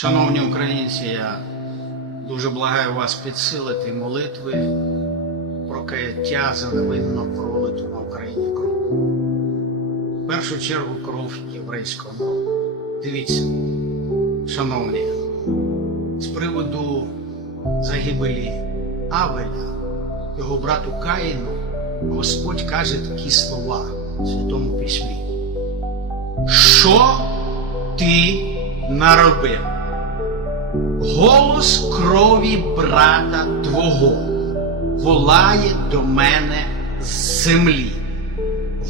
Шановні українці, я дуже благаю вас підсилити молитви про каяття за невинно пролиту на Україні кров. В першу чергу кров єврейського народу. Дивіться, шановні, з приводу загибелі Авеля, його брату Каїну, Господь каже такі слова в Святому Письмі. Що ти наробив? Голос крові брата твого волає до мене з землі.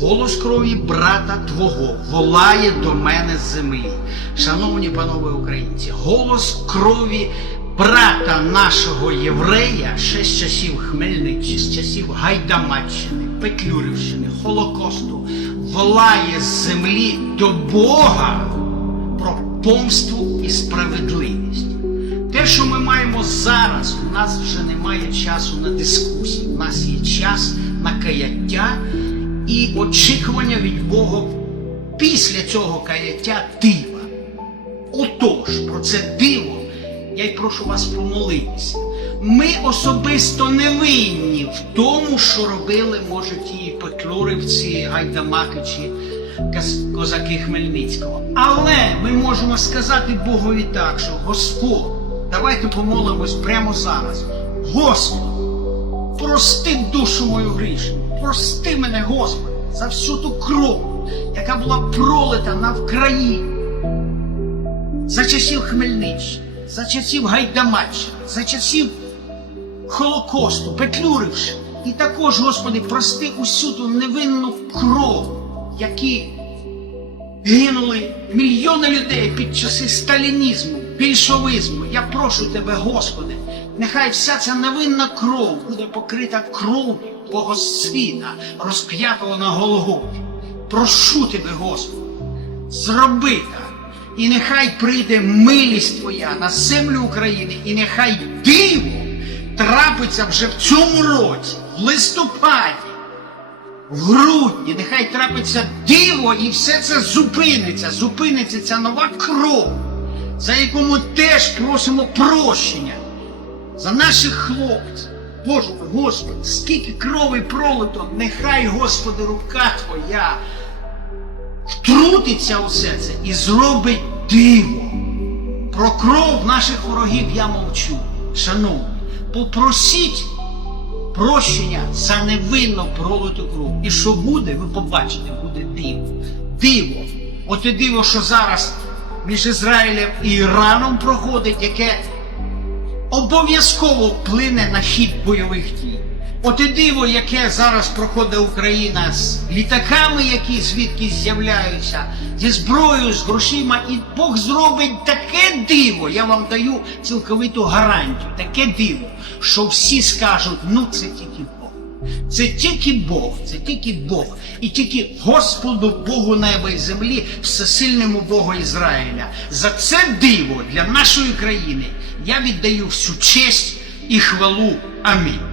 Голос крові брата твого волає до мене з землі. Шановні панове українці, голос крові брата нашого єврея ще з часів Хмельниччини, з часів Гайдамаччини, Петлюрівщини, Холокосту волає з землі до Бога про помству і справедливість. Зараз, у нас вже немає часу на дискусії. У нас є час на каяття і очікування від Бога після цього каяття дива. Отож, про це диво я й прошу вас помолитися. Ми особисто не винні в тому, що робили, може, ті петлюрівці, гайдамаки чи козаки Хмельницького. Але ми можемо сказати Богові так, що Господь, давайте помолимось прямо зараз. Господь, прости душу мою грішну, прости мене, Господи, за всю ту кров, яка була пролита на Вкраїні за часів Хмельниччини, за часів Гайдамаччини, за часів Холокосту, Петлюрівщини. І також, Господи, прости усю ту невинну кров, які гинули мільйони людей під часи сталінізму, більшовизму. Я прошу тебе, Господи, нехай вся ця невинна кров буде покрита кров'ю Богосвіта, розп'ятого на Голгофі. Прошу тебе, Господи, зроби так. І нехай прийде милість Твоя на землю України, і нехай диво трапиться вже в цьому році, в листопаді, в грудні, нехай трапиться диво, і все це зупиниться. Зупиниться ця нова кров, за яку ми теж просимо прощення за наших хлопців. Боже мой, Господи, скільки крови пролито, нехай, Господи, рука Твоя втрутиться у все це і зробить диво. Про кров наших ворогів я мовчу. Шановні, попросіть прощення за невинно пролиту кров. І що буде, ви побачите, буде диво. Диво. І диво, що зараз між Ізраїлем і Іраном проходить, яке обов'язково вплине на хід бойових дій. От і диво, яке зараз проходить Україна з літаками, які звідки з'являються, зі зброєю, з грошима, і Бог зробить таке диво, я вам даю цілковиту гарантію, таке диво, що всі скажуть, ну це тільки. Це тільки Бог, це тільки Бог. І тільки Господу Богу неба і землі, всесильному Богу Ізраїля. За це диво для нашої країни я віддаю всю честь і хвалу. Амінь.